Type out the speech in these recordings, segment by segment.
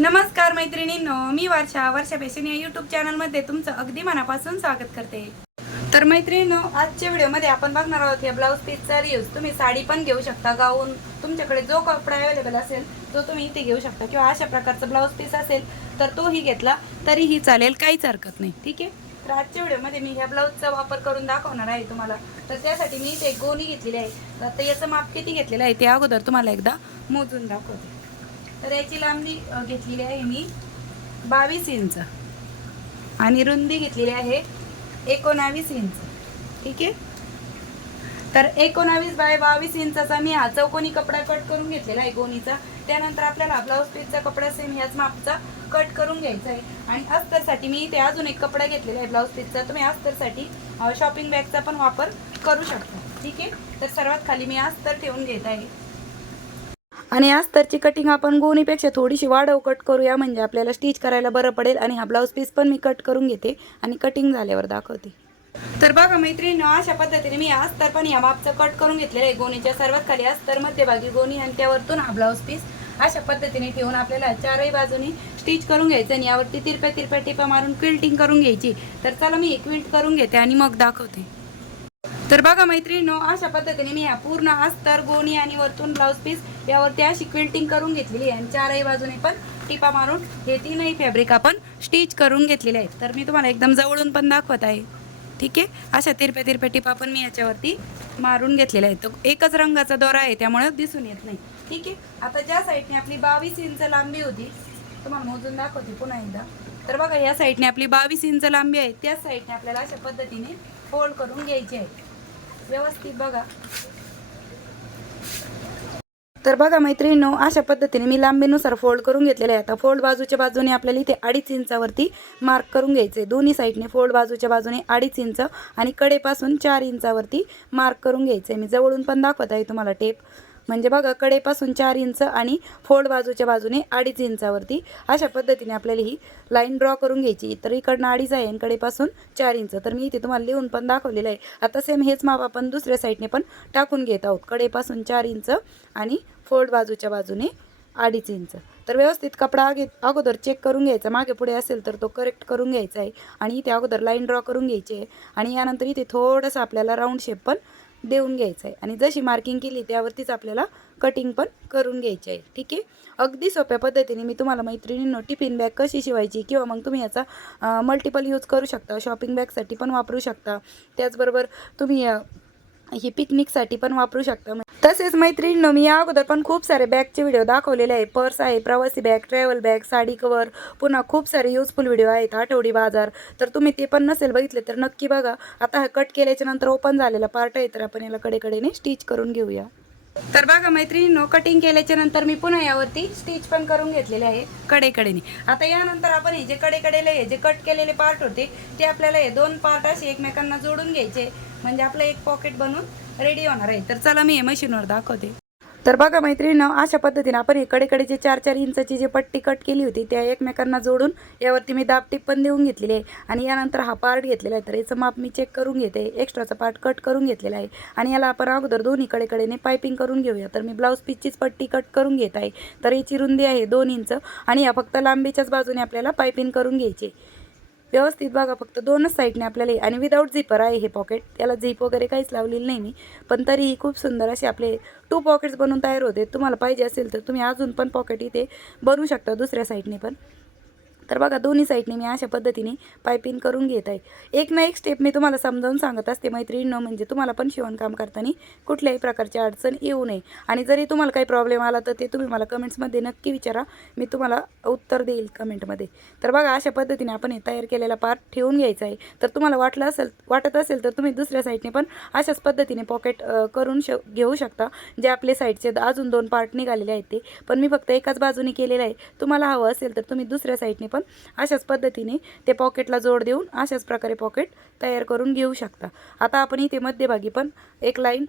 नमस्कार मैत्रिणींनो मी वर्षा वर्षा पेशन या यूट्यूब चॅनलमध्ये तुमचं अगदी मनापासून स्वागत करते. तर मैत्रिणींनो आजच्या व्हिडिओमध्ये आपण बघणार आहोत या ब्लाऊज पीसचा रियूज तुम्ही साडी पण घेऊ शकता गाऊन. तुमच्याकडे जो कपडा अवेलेबल असेल तो तुम्ही इथे घेऊ शकता. किंवा अशा प्रकारचा ब्लाऊज पीस असेल तर तोही घेतला तरीही चालेल काहीच हरकत नाही. ठीक आहे? तर आजच्या व्हिडिओमध्ये मी ह्या ब्लाऊजचा वापर करून दाखवणार आहे तुम्हाला. तर त्यासाठी मी इथे एक गोणी घेतलेली आहे. तर याचं माप किती घेतलेलं आहे ते अगोदर तुम्हाला एकदा मोजून दाखवते. तर याची लांबी घेतलेली आहे मी बावीस इंच. आणि रुंदी घेतलेली आहे एकोणावीस इंच. ठीक आहे? तर एकोणावीस बाय बावीस इंचाचा मी हा चौकोनी कपडा कट करून घेतलेला आहे गोणीचा. त्यानंतर आपल्याला ब्लाऊज पीसचा कपडा सेम ह्याच मापचा कट करून घ्यायचा आहे. आणि अस्तरसाठी मी इथे अजून एक कपडा घेतलेला आहे ब्लाऊज पीसचा तुम्ही अस्तरसाठी शॉपिंग बॅगचा पण वापर करू शकता. ठीक आहे? तर सर्वात खाली मी अस्तर ठेवून घेत आहे. आणि अस्तरची कटिंग आपण गोणीपेक्षा थोडीशी वाढव कट करूया म्हणजे आपल्याला स्टिच करायला बरं पडेल आणि हा ब्लाऊज पीस पण मी कट करून घेते आणि कटिंग झाल्यावर दाखवते. तर बघा मैत्रिणी अशा पद्धतीने मी अस्तर पण या मापचं कट करून घेतलेलं आहे. गोणीच्या सर्वात खाली अस्तर मध्यभागी गोणी आणि त्यावरतून हा ब्लाऊज पीस अशा पद्धतीने ठेवून आपल्याला चारही बाजूनी स्टिच करून घ्यायचं आणि यावरती तिरप्या तिरप्या टिपा मारून क्विल्टिंग करून घ्यायची. तर चला मी क्विल्ट करून घेते आणि मग दाखवते. तर बघा मैत्रिणीनो अशा पद्धतीने मी ह्या पूर्ण अस्तर गोणी आणि वरतून ब्लाऊज पीस यावरती अशी क्विल्टिंग करून घेतलेली आहे. आणि चारही बाजूने पण टिपा मारून हे तीनही फॅब्रिक आपण स्टिच करून घेतलेले आहेत. तर मी तुम्हाला एकदम जवळून पण दाखवत आहे. ठीक आहे? अशा तिरप्या तिरप्या टिपा पण मी याच्यावरती मारून घेतलेल्या आहेत. तो एकच रंगाचा दोरा आहे त्यामुळे दिसून येत नाही. ठीक आहे? आता ज्या साईडने आपली बावीस इंच लांबी होती तुम्हाला मोजून दाखवते पुन्हा एकदा. तर बघा या साईडने आपली बावीस इंच लांबी आहे. त्याच साईडने आपल्याला अशा पद्धतीने फोल्ड करून घ्यायची आहे व्यवस्थित बघा. तर बघा मैत्रिणींनो अशा पद्धतीने मी लांबीनुसार फोल्ड करून घेतलेले आहे आता फोल्ड बाजूच्या बाजूने आपल्याला इथे अडीच इंचावरती मार्क करून घ्यायचे. दोन्ही साईडने फोल्ड बाजूच्या बाजूने अडीच इंच आणि कडेपासून चार इंचावरती मार्क करून घ्यायचे. मी जवळून पण दाखवत आहे तुम्हाला टेप. म्हणजे बघा कडेपासून चार इंच आणि फोल्ड बाजूच्या बाजूने अडीच इंचावरती अशा पद्धतीने आपल्याला ही लाईन ड्रॉ करून घ्यायची. तर इकडनं अडीच आहे आणि कडेपासून चार इंच. तर मी इथे तुम्हाला लिहून पण दाखवलेलं आहे. आता सेम हेच माप आपण दुसऱ्या साईडने पण टाकून घेत आहोत. कडेपासून चार इंच आणि फोल्ड बाजूच्या बाजूने अडीच इंच. तर व्यवस्थित कपडा आगे अगोदर चेक करून घ्यायचा. मागे पुढे असेल तर तो करेक्ट करून घ्यायचा आहे. आणि इथे अगोदर लाईन ड्रॉ करून घ्यायची आहे. आणि यानंतर इथे थोडंसं आपल्याला राऊंड शेप पण देऊन घ्यायचं आहे आणि जशी मार्किंग केली त्यावरतीच आपल्याला कटिंग पण करून घ्यायची आहे ठीक आहे? अगदी सोप्या पद्धतीने मी तुम्हाला मैत्रिणींनो टिफिन बॅग कशी शिवायची किंवा मग तुम्ही याचा मल्टिपल यूज करू शकता शॉपिंग बॅगसाठी पण वापरू शकता. त्याचबरोबर तुम्ही ही पिकनिकसाठी पण वापरू शकता. तसेच मैत्रिणीनं मी या अगोदर पण खूप सारे बॅगचे व्हिडिओ दाखवलेले आहे. पर्स आहे प्रवासी bag travel bag sari cover पुन्हा खूप सारे युजफुल व्हिडिओ आहेत आठवडी बाजार. तर तुम्ही ते पण नसेल बघितले तर नक्की बघा. आता हा कट केल्याच्यानंतर ओपन झालेला पार्ट आहे तर आपण याला कडेकडेने स्टिच करून घेऊया. तर बघा मैत्रिणींनो कटिंग केल्याच्यानंतर मी पुन्हा यावरती स्टिच पण करून घेतलेले आहे कडेकडेने. आता यानंतर आपण हे जे कडेकडेले हे जे कट केलेले पार्ट होते ते आपल्याला हे दोन पार्ट असे एकमेकांना जोडून घ्यायचे. म्हणजे आपलं एक पॉकेट बनून रेडी होणार आहे. तर चला मी हे मशीनवर दाखवते. तर बघा मैत्रिणीनं अशा पद्धतीनं आपण हे कडेकडे जे चार चार इंचाची जी पट्टी कट केली होती त्या एकमेकांना जोडून यावरती मी दाबटीप पण देऊन घेतलेली आहे. आणि यानंतर हा पार्ट घेतलेला आहे तर याचं माप मी चेक करून घेते. एक्स्ट्राचा पार्ट कट करून घेतलेला आहे. आणि याला आपण अगोदर दोन्ही कडेकडेने पायपिंग करून घेऊया. तर मी ब्लाऊज पीसचीच पट्टी कट करून घेत आहे. तर याची रुंदी आहे दोन इंच. आणि या फक्त लांबीच्याच बाजूने आपल्याला पायपिंग करून घ्यायची व्यवस्थित बघा फक्त दोनच साईडने आपल्याला आणि विदाऊट झिपर आहे हे पॉकेट त्याला झिप वगैरे काहीच लावलेलं नाही मी. पण तरीही खूप सुंदर असे आपले टू पॉकेट्स बनवून तयार होते. तुम्हाला पाहिजे असेल तर तुम्ही अजून पण पॉकेट इथे बनवू शकता दुसऱ्या साईडने पण. तर बघा दोन्ही साईडने मी अशा पद्धतीने पायपिंग करून घेत आहे. एक ना एक स्टेप मी तुम्हाला समजावून सांगत असते मैत्रिणीनं म्हणजे तुम्हाला पण शिवणकाम करताना कुठल्याही प्रकारची अडचण येऊ नये. आणि जरी तुम्हाला काही प्रॉब्लेम आला तर ते तुम्ही मला कमेंट्समध्ये नक्की विचारा. मी तुम्हाला उत्तर देईल कमेंटमध्ये तर बघा अशा पद्धतीने आपण हे तयार केलेला पार्ट ठेवून घ्यायचा आहे. तर तुम्हाला वाटलं असेल वाटत असेल तर तुम्ही दुसऱ्या साईडने पण अशाच पद्धतीने पॉकेट करून श घेऊ शकता. जे आपले साईडचे अजून दोन पार्ट निघालेले आहेत ते. पण मी फक्त एकाच बाजूने केलेलं आहे. तुम्हाला हवं असेल तर तुम्ही दुसऱ्या साईडने पण अशाच पद्धतीने ते पॉकेटला जोड देऊन अशाच प्रकारे पॉकेट तयार करून घेऊ शकता. आता आपण इथे मध्यभागी पण एक लाईन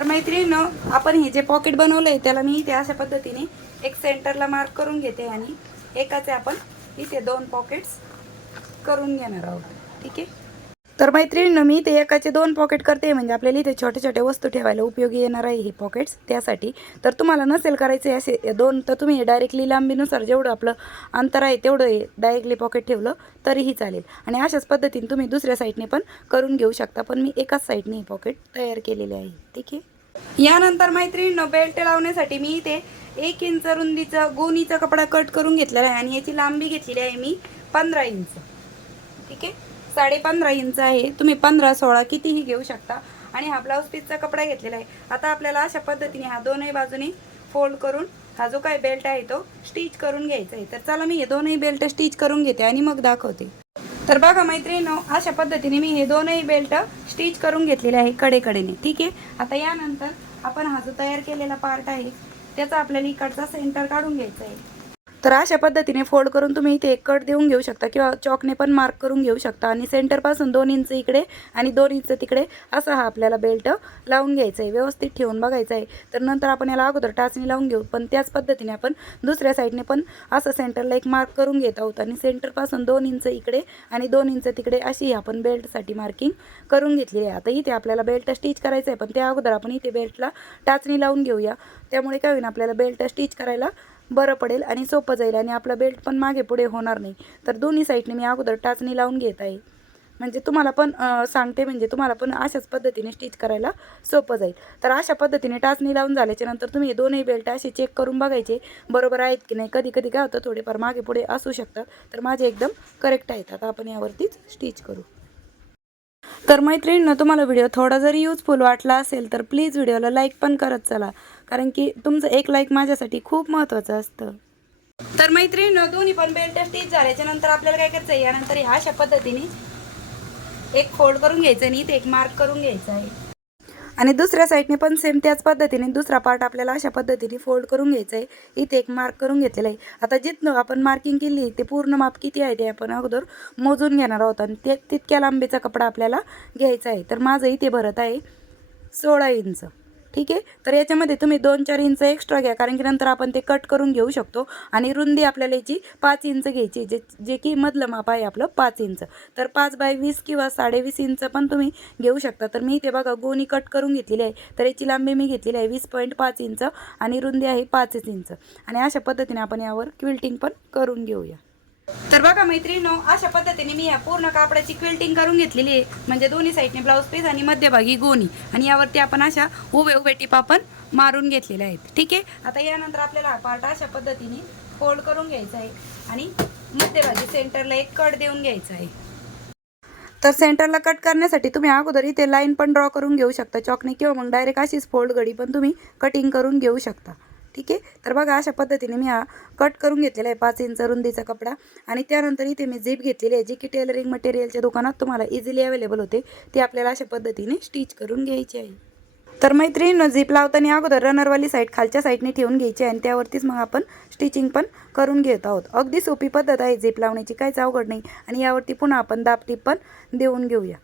तर मैत्रिणीनं आपण हे जे पॉकेट बनवलं आहे त्याला मी इथे अशा पद्धतीने एक सेंटरला मार्क करून घेते आणि एकाचे आपण इथे दोन पॉकेट्स करून घेणार आहोत. ठीक आहे? तर मैत्रिणीनं मी ते एकाचे दोन पॉकेट करते. म्हणजे आपल्याला इथे छोटे छोटे वस्तू ठेवायला उपयोगी येणार आहे हे पॉकेट्स त्यासाठी. तर तुम्हाला नसेल करायचे असे दोन तर तुम्ही डायरेक्टली लांबीनुसार जेवढं आपलं अंतर आहे तेवढं डायरेक्टली पॉकेट ठेवलं तरीही चालेल. आणि अशाच पद्धतीने तुम्ही दुसऱ्या साईडने पण करून घेऊ शकता. पण मी एकाच साईडने हे पॉकेट तयार केलेले आहे. ठीक आहे? यानंतर मैत्रिणीनं बेल्ट लावण्यासाठी मी इथे एक इंच रुंदीचा गोणीचा कपडा कट करून घेतलेला आहे. आणि याची लांबी घेतलेली आहे मी पंधरा इंच ठीक आहे? साडे पंधरा इंच आहे. तुम्ही पंधरा सोळा कितीही घेऊ शकता. आणि हा ब्लाऊज पीसचा कपडा घेतलेला आहे. आता आपल्याला अशा पद्धतीने हा दोनही बाजूनी फोल्ड करून हा जो काही बेल्ट आहे तो स्टिच करून घ्यायचा आहे. तर चला मी हे दोनही बेल्ट स्टिच करून घेते आणि मग दाखवते. तर बघा मैत्रिणीनो अशा पद्धतीने मी हे दोनही बेल्ट स्टिच करून घेतलेले आहे कडेकडेने. ठीक आहे? आता यानंतर आपण हा जो तयार केलेला पार्ट आहे त्याचा आपल्याला इकडचा सेंटर काढून घ्यायचा आहे. तर अशा पद्धतीने फोल्ड करून तुम्ही इथे एक कट देऊन घेऊ शकता किंवा चॉकने पण मार्क करून घेऊ शकता. आणि सेंटरपासून दोन इंच इकडे आणि दोन इंच तिकडे असा हा आपल्याला बेल्ट लावून घ्यायचा आहे व्यवस्थित ठेवून बघायचा आहे तर नंतर आपण याला अगोदर टाचणी लावून घेऊ. पण त्याच पद्धतीने आपण दुसऱ्या साईडने पण असं सेंटरला एक मार्क करून घेत आहोत. आणि सेंटरपासून दोन इंच इकडे आणि दोन इंच तिकडे अशी आपण बेल्टसाठी मार्किंग करून घेतलेली आहे. आता इथे आपल्याला बेल्ट स्टिच करायचं आहे पण त्या अगोदर आपण इथे बेल्टला टाचणी लावून घेऊया. त्यामुळे काय होईल? आपल्याला बेल्ट स्टिच करायला बरं पडेल आणि सोपं जाईल आणि आपला बेल्ट पण मागे पुढे होणार नाही. तर दोन्ही साईडने मी अगोदर टाचणी लावून घेत आहे. म्हणजे तुम्हाला पण सांगते म्हणजे तुम्हाला पण अशाच पद्धतीने स्टिच करायला सोपं जाईल. तर अशा पद्धतीने टाचणी लावून झाल्याच्यानंतर तुम्ही दोन्ही बेल्ट असे चेक करून बघायचे. बरोबर आहेत की नाही? कधी कधी काय होतं थोडेफार मागे पुढे असू शकतात तर माझे एकदम करेक्ट आहेत. आता आपण यावरतीच स्टिच करू. तर मैत्रिणीनं तुम्हाला व्हिडिओ थोडा जरी यूजफुल वाटला असेल तर प्लीज व्हिडिओला लाईक पण करत चला. कारण की तुमचं एक लाईक माझ्यासाठी खूप महत्त्वाचं असतं. तर मैत्रिणीनं दोन्ही पण बेल्ट स्टिच झाल्याच्यानंतर आपल्याला काय करायचं आहे यानंतर ह्या अशा पद्धतीने एक फोल्ड करून घ्यायचं आणि इथे एक मार्क करून घ्यायचं आहे. आणि दुसऱ्या साईडने पण सेम त्याच पद्धतीने दुसरा पार्ट आपल्याला अशा पद्धतीने फोल्ड करून घ्यायचा आहे इथे एक मार्क करून घेतलेला आहे. आता जिथनं आपण मार्किंग केली ते पूर्ण माप किती आहे ते आपण अगोदर मोजून घेणार आहोत. आणि ते तितक्या लांबीचा कपडा आपल्याला घ्यायचा आहे. तर माझं इथे भरत आहे सोळा इंच. ठीक आहे? तर याच्यामध्ये तुम्ही दोन चार इंच एक्स्ट्रा घ्या कारण की नंतर आपण ते कट करून घेऊ शकतो. आणि रुंदी आपल्याला याची पाच इंच घ्यायची जे जे की मधलं माप आहे आपलं पाच इंच. तर पाच बाय वीस किंवा साडेवीस इंच पण तुम्ही घेऊ शकता. तर मी इथे बघा गोणी कट करून घेतलेली आहे. तर याची लांबी मी घेतलेली आहे वीस पॉईंट पाच इंच आणि रुंदी आहे पाचच इंच. आणि अशा पद्धतीने आपण यावर क्विल्टिंग पण करून घेऊया. तर बघा मैत्रिणीनो अशा पद्धतीने मी या पूर्ण कापडाची क्विल्टिंग करून घेतलेली आहे. म्हणजे दोन्ही साईडने ब्लाऊज पीस आणि मध्यभागी गोणी. आणि यावरती आपण अशा उभे उभे टिपा पण मारून घेतलेल्या आहेत. ठीक आहे? आता यानंतर आपल्याला हा पार्ट अशा पद्धतीने फोल्ड करून घ्यायचा आहे. आणि मध्यभागी सेंटरला एक कट देऊन घ्यायचा आहे. तर सेंटरला कट करण्यासाठी तुम्ही अगोदर इथे लाईन पण ड्रॉ करून घेऊ शकता. चॉकने किंवा मग डायरेक्ट अशीच फोल्ड गडी पण तुम्ही कटिंग करून घेऊ शकता. ठीक आहे? तर बघा अशा पद्धतीने मी हा कट करून घेतलेला आहे पाच इंच रुंदीचा कपडा. आणि त्यानंतर इथे मी झीप घेतलेली आहे जी की टेलरिंग मटेरियलच्या दुकानात तुम्हाला इझिली अवेलेबल होते. ती आपल्याला अशा पद्धतीने स्टिच करून घ्यायची आहे. तर मैत्रिणीनं झीप लावताना अगोदर रनरवाली साईड खालच्या साईडने ठेवून घ्यायची आहे. आणि त्यावरतीच मग आपण स्टिचिंग पण करून घेत आहोत. अगदी सोपी पद्धत आहे झीप लावण्याची काहीच अवघड नाही. आणि यावरती पुन्हा आपण दाबटीप पण देऊन घेऊया.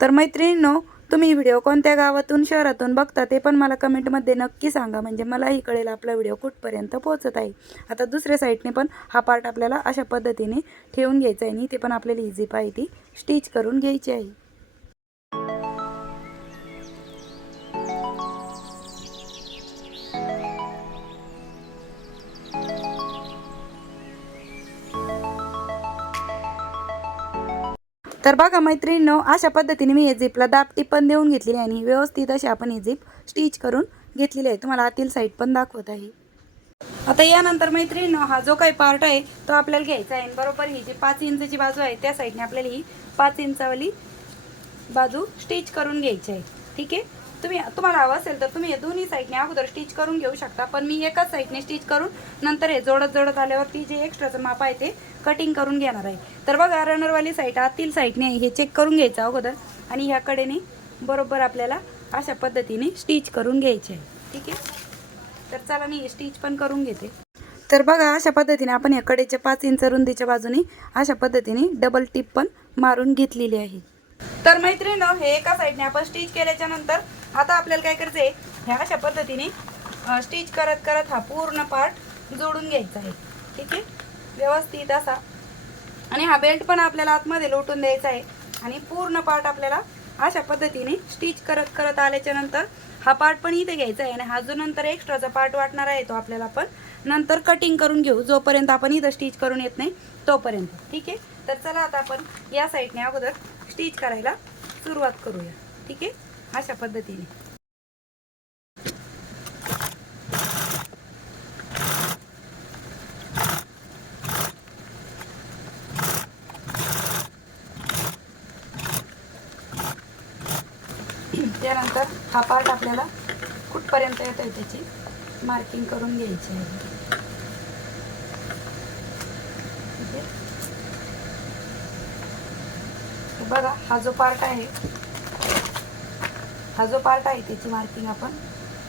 तर मैत्रिणींनो तुम्ही व्हिडिओ कोणत्या गावातून शहरातून बघता ते पण मला कमेंटमध्ये नक्की सांगा. म्हणजे मलाही कळेल आपला व्हिडिओ कुठपर्यंत पोहोचत आहे. आता दुसऱ्या साईडने पण हा पार्ट आपल्याला अशा पद्धतीने ठेवून घ्यायचा आहे आणि ते पण आपल्याला इझी पाय ती स्टिच करून घ्यायची आहे. तर बघा मैत्रिणींनो अशा पद्धतीने मी हे झिपला दापटी पण देऊन घेतलेली आहे आणि व्यवस्थित अशी आपण ही झिप स्टिच करून घेतलेली आहे. तुम्हाला आतील साईड पण दाखवत आहे. आता यानंतर मैत्रिणींनो हा जो काही पार्ट आहे तो आपल्याला घ्यायचा आहे. आणि बरोबर ही जी पाच इंचची बाजू आहे त्या साईडने आपल्याला ही पाच इंचावाली बाजू स्टिच करून घ्यायची आहे. ठीक आहे? तुम्ही तुम्हाला हवं असेल तर तुम्ही हे दोन्ही साईडने अगोदर स्टिच करून घेऊ शकता. पण मी एकाच साईडने स्टिच करून नंतर हे जोडत जोडत आल्यावरती जे एक्स्ट्राचं माप आहे ते कटिंग करून घेणार आहे. तर बघा रनरवाली साईड आतील साईडने हे चेक करून घ्यायचं अगोदर. आणि ह्या कडेने बरोबर आपल्याला अशा पद्धतीने स्टिच करून घ्यायचे. आहे ठीक आहे? तर चला मी स्टिच पण करून घेते. तर बघा अशा पद्धतीने आपण या कडेच्या पाच इंच रुंदीच्या बाजूने अशा पद्धतीने डबल टिप पण मारून घेतलेली आहे. तर मैत्रिणी हे एका साईडने आपण स्टिच केल्याच्यानंतर आता आपल्याला काय करायचं आहे? ह्या अशा पद्धतीने स्टिच करत करत हा पूर्ण पार्ट जोडून घ्यायचा आहे. ठीक आहे? व्यवस्थित असा. आणि हा बेल्ट पण आपल्याला आतमध्ये लोटून द्यायचा आहे. आणि पूर्ण पार्ट आपल्याला अशा पद्धतीने स्टिच करत करत आल्याच्यानंतर हा पार्ट पण इथे घ्यायचा आहे आणि हा जो नंतर एक्स्ट्राचा पार्ट वाटणार आहे तो आपल्याला पण नंतर कटिंग करून घेऊ. जोपर्यंत आपण इथं स्टिच करून येत नाही तोपर्यंत. ठीक आहे? तर चला आता आपण या साईडने अगोदर स्टिच करायला सुरुवात करूया. ठीक आहे? अशा पद्धतीने. त्यानंतर हा पार्ट आपल्याला कुठपर्यंत येत आहे त्याची मार्किंग करून घ्यायची आहे. बघा हा जो पार्ट आहे हा जो पार्ट आहे त्याची मार्किंग आपण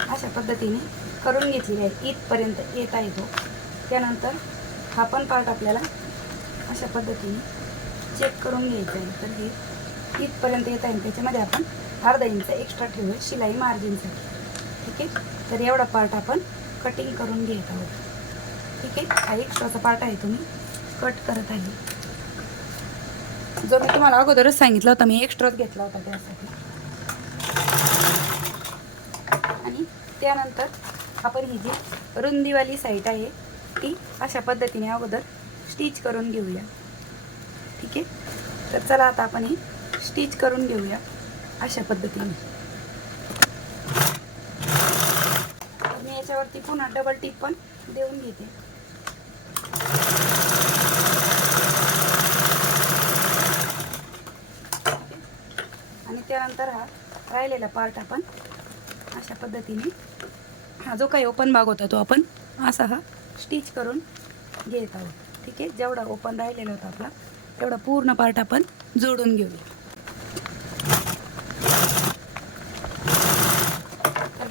अशा पद्धतीने करून घेतलेली आहे. इथपर्यंत येत आहे तो. त्यानंतर हा पण पार्ट आपल्याला अशा पद्धतीने चेक करून घ्यायचा आहे. तर हे इथपर्यंत येत आहे त्याच्यामध्ये आपण अर्धा इंच एक्स्ट्रा ठेवूया शिलाई मार्जिनसाठी ठीक आहे? तर एवढा पार्ट आपण कटिंग करून घेत आहोत. ठीक आहे? हा एक्स्ट्राचा पार्ट आहे तुम्ही. कट करत आहे. जो मी तुम्हाला अगोदरच सांगितलं होतं मी एक्स्ट्राच घेतला होता त्यासाठी. आणि त्यानंतर आपण ही जी रुंदीवाली साईट आहे ती अशा पद्धतीने अगोदर स्टिच करून घेऊया. ठीक आहे? तर चला आता आपण ही स्टिच करून घेऊया. अशा पद्धतीने. तर मी याच्यावरती पुन्हा डबल टिप पण देऊन घेते. आणि त्यानंतर हा राहिलेला पार्ट आपण अशा पद्धतीने हा जो काही ओपन भाग होता तो आपण असा हा स्टिच करून घेत आहोत. ठीक आहे? जेवढा ओपन राहिलेला होता आपला तेवढा पूर्ण पार्ट आपण जोडून घेऊया.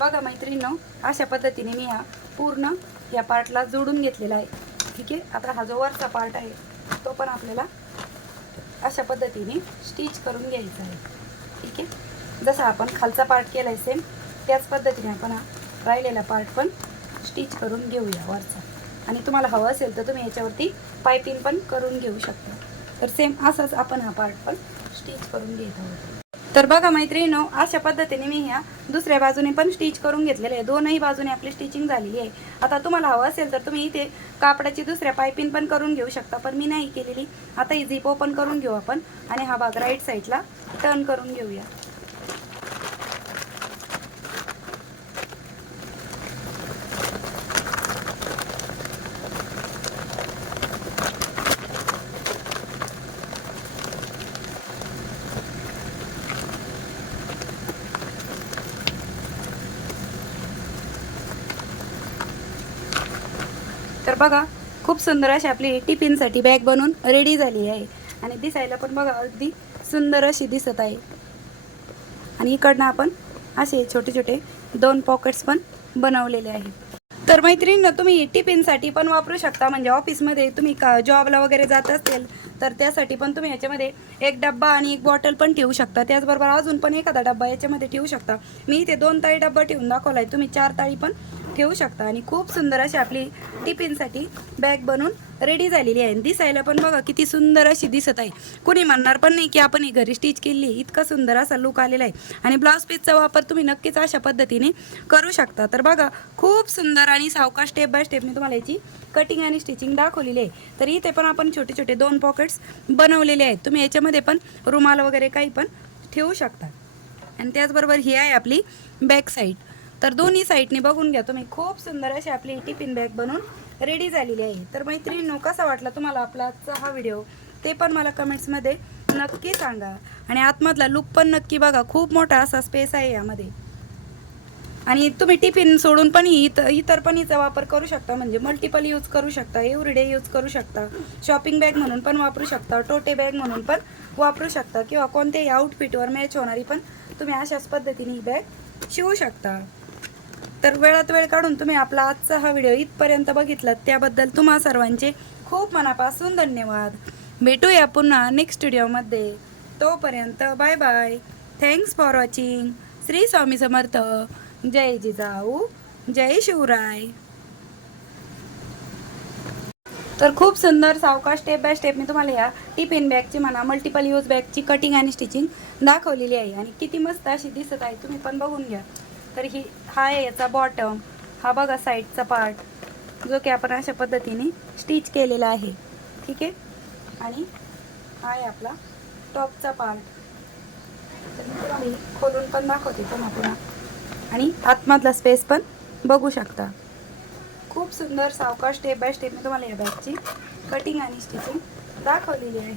बघा मैत्रिणीनं अशा पद्धतीने मी हा पूर्ण या पार्टला जोडून घेतलेला आहे. ठीक आहे? आता हा जो वरचा पार्ट आहे तो पण आपल्याला अशा पद्धतीने स्टिच करून घ्यायचा आहे. ठीक आहे? जसा आपण खालचा पार्ट केला आहे सेम त्याच पद्धतीने आपण हा राहिलेला पार्ट पण स्टिच करून घेऊया वरचा. आणि तुम्हाला हवं असेल तर तुम्ही याच्यावरती पायपिंग पण करून घेऊ शकता. तर सेम असाच आपण हा पार्ट पण स्टिच करून घेत आहोत. तर बघा मैत्रिणीनो अशा पद्धतीने मी ह्या दुसऱ्या बाजूने पण स्टिच करून घेतलेले आहे. दोनही बाजूने आपली स्टिचिंग झालेली आहे. आता तुम्हाला हवं असेल तर तुम्ही इथे कापडाची दुसऱ्या पायपिंग पण करून घेऊ शकता पण मी नाही केलेली. आता ही झिप ओपन करून घेऊ आपण. आणि हा भाग राईट साईडला टर्न करून घेऊया. तर बघा खूप सुंदर अशी आपली टिफिनसाठी बॅग बनवून रेडी झाली आहे. आणि दिसायला पण बघा अगदी सुंदर अशी दिसत आहे. आणि इकडनं आपण असे छोटे छोटे दोन पॉकेट्स पण बनवलेले आहेत. तर मैत्रिणींना तुम्ही टिफिनसाठी पण वापरू शकता. म्हणजे ऑफिसमध्ये तुम्ही का जॉबला वगैरे जात असेल तर त्यासाठी पण तुम्ही याच्यामध्ये एक डब्बा आणि एक बॉटल पण ठेवू शकता. त्याचबरोबर अजून पण एखादा डब्बा याच्यामध्ये ठेवू शकता. मी इथे दोन ताळी डब्बा ठेवून दाखवला आहे तुम्ही चार ताळी पण ठेवू शकता. आणि खूप सुंदर अशी आपली टिफिनसाठी बॅग बनवून रेडी झालेली आहे. आणि दिसायला पण बघा किती सुंदर अशी दिसत आहे. कुणी म्हणणार पण नाही की आपण ही घरी स्टिच केली आहे. इतका सुंदर असा लुक आलेला आहे. आणि ब्लाऊज पीसचा वापर तुम्ही नक्कीच अशा पद्धतीने करू शकता. तर बघा खूप सुंदर आणि सावकाश स्टेप बाय स्टेप मी तुम्हाला याची कटिंग आणि स्टिचिंग दाखवलेली आहे. तर इथे पण आपण छोटे छोटे दोन पॉकेट्स बनवलेले आहेत. तुम्ही याच्यामध्ये पण रुमाल वगैरे काही पण ठेवू शकता. आणि त्याचबरोबर ही आहे आपली बॅक साईड तर दोन्ही साईडने बघून घ्या तुम्ही. खूप सुंदर अशी आपली टिफिन बॅग बनवून रेडी झालेली आहे. तर मैत्रिणींनो कसा वाटला तुम्हाला आपला आजचा हा व्हिडिओ? ते पण मला कमेंट्समध्ये नक्की सांगा. आणि आतमधला लुक पण नक्की बघा. खूप मोठा असा स्पेस आहे यामध्ये. आणि तुम्ही टिफिन सोडून पण ही इतर इतर पण हिचा वापर करू शकता. म्हणजे मल्टिपल यूज करू शकता. एव्हरीडे यूज करू शकता. शॉपिंग बॅग म्हणून पण वापरू शकता. टोटे बॅग म्हणून पण वापरू शकता. किंवा कोणत्याही आउटफिटवर मॅच होणारी पण तुम्ही अशाच पद्धतीने ही बॅग शिवू शकता. तर वेळात वेळ काढून तुम्ही आपला आजचा हा व्हिडिओ इथपर्यंत बघितला त्याबद्दल तुम्हा सर्वांचे खूप मनापासून धन्यवाद. भेटूया पुन्हा नेक्स्ट व्हिडिओमध्ये तोपर्यंत bye bye thanks for watching Shri Swami Samarth. जय जिजाऊ. जय शिवराय. तर खूप सुंदर सावकाश स्टेप बाय स्टेप मी तुम्हाला या टिफिन बॅगची म्हणा मल्टिपल यूज बॅगची कटिंग आणि स्टिचिंग दाखवलेली आहे. आणि किती मस्त अशी दिसत आहे तुम्ही पण बघून घ्या. तर ही हा आहे याचा बॉटम हा बघा साईडचा पार्ट जो की आपण अशा पद्धतीने स्टिच केलेला आहे. ठीक आहे? आणि हा आहे आपला टॉपचा पार्ट तर मी खोलून पण दाखवते पुन्हा पुन्हा. आणि आतमधला स्पेस पण बघू शकता. खूप सुंदर सावकाश स्टेप बाय स्टेप मी तुम्हाला या बॅगची कटिंग आणि स्टिचिंग दाखवलेली आहे.